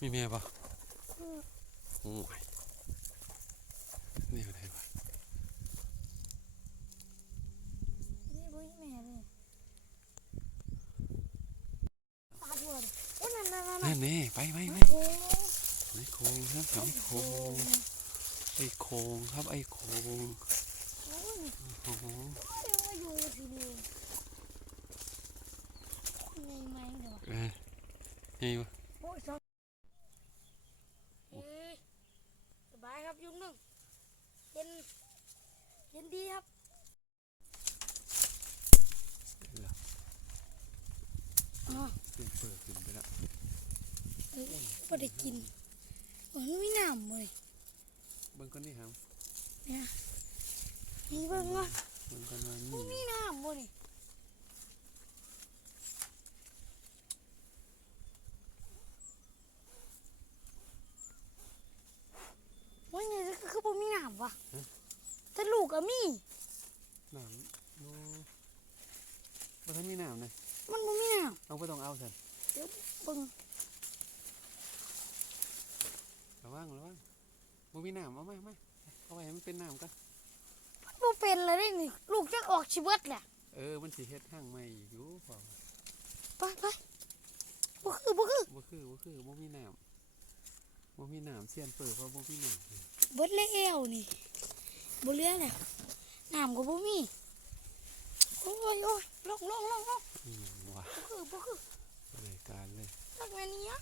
มีแม่ปะโอ้ยนี่อะไรวะนี่บุ้ยแม่เลยตาบัวเลยโอ้นั่นนั่นนั่นนั่นนี่ไปไปไปโอ้ไอ้โคงครับไอ้โคงไอ้โคงครับไอ้โคงโอ้ยโอ้โหเดี๋ยวมาอยู่ทีเดียวไงไหมเดี๋ยวเอ้ยนี่วะโอ้ ยสองเอ้ยสบายครับยุงนึงเย็นเย็นดีครับอ๋อเสียงเปิดขึ้นไปแล้วเอ้ยบ่ได้กินมันไม่น้ำเลยเบิ่งก่อนนี่ครับเนี่ยมีเบิ่งวะเบิ่งก่อนว่ามันนี่มีน้ำบ่นี่ว่าไงจะคือบ่มีน้ำ วะแต่ลูกก็มีน้ำโน้บ่ทันมีน้ำเลยมันบ่มีน้เอาไปต้องเอาสันำเดี๋ยวเบิ่งระวังระวังบ่มีน้ำเอามามาเอาไว้ให้มันเป็นน้ำกันมันบ่เป็นเลยเด้นี่ลูกจะออกชีวิตแหละเออมันสิเฮ็ดห้างใหม่อีกอยู่พอไปไปบ่คือบ่คือบ่คือบ่คือบ่มีน้ำบ่มีน้ำเสียนเปิดเพราะบ่มีน้ำเบิดแล้วนี่บ่เหลือแล้วน้ำก็บ่มีโอ้ยโอ้ยลงลงลงลงอืมว่ะบ่คือบ่คือรายการเลยจักแม่นอีหยัง